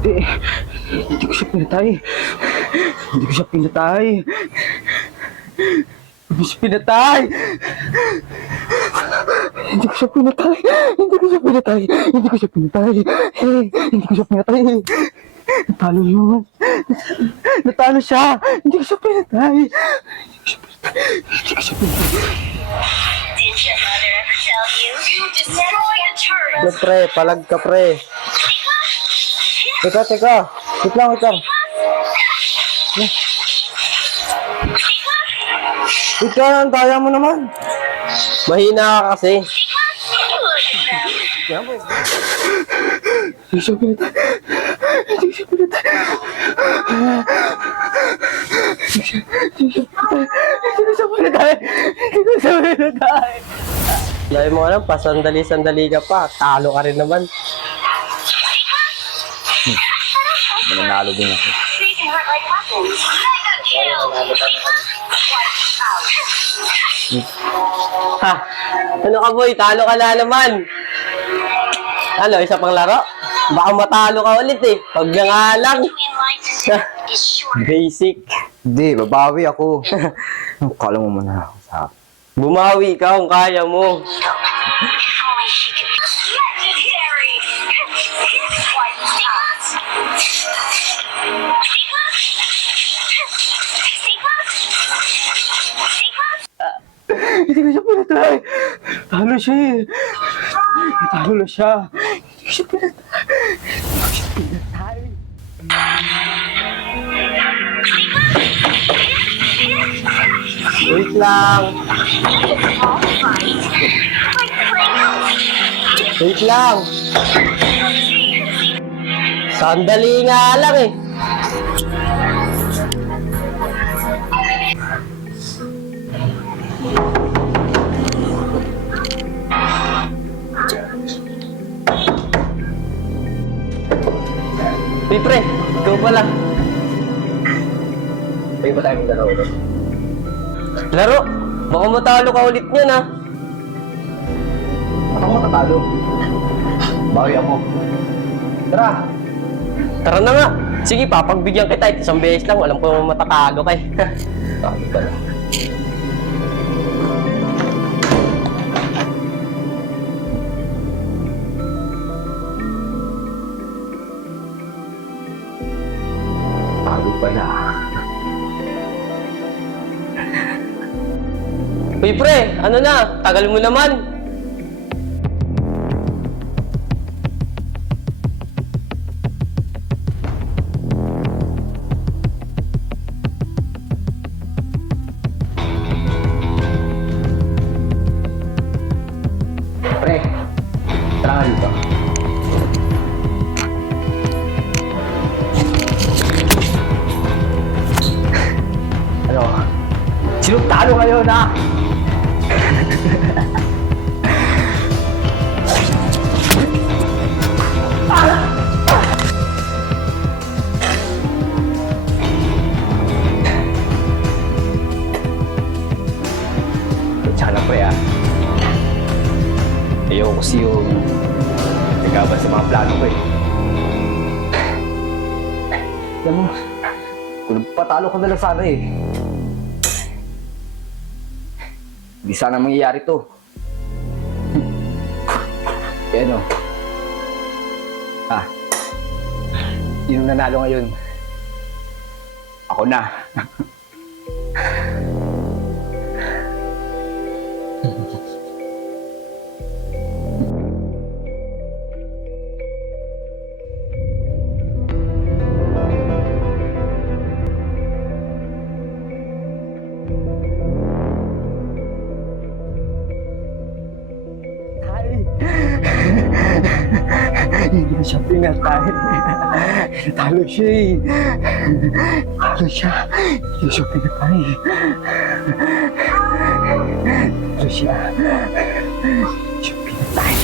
Hindi. Hindi ko siya pinatay. Hindi ko siya pinatay. Hindi ko siya pinatay. Hindi ko siya pinatay. Hindi ko siya pinatay. Hindi ko siya pinatay. Hindi ko siya pinatay. Natalo yun. Natalo siya. Hindi ko siya pinatay. Hindi ko siya pinatay. Did your mother ever tell you? You destroy the turret. Pre, palag ka, pre. Teka. Wait lang. Ikaw, ang daya mo naman. Mahina ka kasi. Hindi ko siya pinatay. Hindi ko siya pinatay. Hindi ko siya pinatay. Hindi ko siya pinatay. Hindi ko siya pinatay. Dahil mo alam, pasandali-sandali ka pa. Talo ka rin naman. Mananalo din ako. They can hurt like weapons. Mega kill. Ha? Ano ka, boy? Talo ka na naman. Ano, isa pang laro? Baka matalo ka ulit eh. Pag nga lang. Between life and death is short. Basic. Hindi, babawi ako. Kala mo muna ako sa akin. Bumawi ka kung kaya mo. If only she could be legendary. Hindi ko siya pinatay. Talo siya eh. Talo siya. Hindi ko siya pinatay. Hindi ko siya pinatay. Wait lang. Wait lang. Sandali nga lang eh. Uy, pre, ikaw pala. Pwede ba tayo magdalaw ulit? Laro, baka matalo ka ulit niyan ah. Ako matatalo. Bawi ako. Tara! Tara na nga. Sige, papagbigyan kita. Isang beses lang, alam ko matatalo ka eh. Bawi ka lang. Bawi pala. Uy, pre, ano na? Tagal mo naman. Pre, tara nga dito. Ano? Sinong talo ngayon ha? Tsaka na pre ah. Ayaw ko kasi yung nagkabal sa mga plano ko eh. Alam mo, kung patalo ko na lang sana eh. Hindi sana mangyayari to. Eh ano? Ah, yung nanalo ngayon, ako na. Hindi ko siya pinatay. Natalo siya eh. Natalo siya. Hindi ko siya pinatay. Natalo siya. Hindi siya pinatay.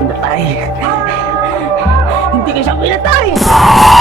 Pinatay. Hindi ko siya pinatay!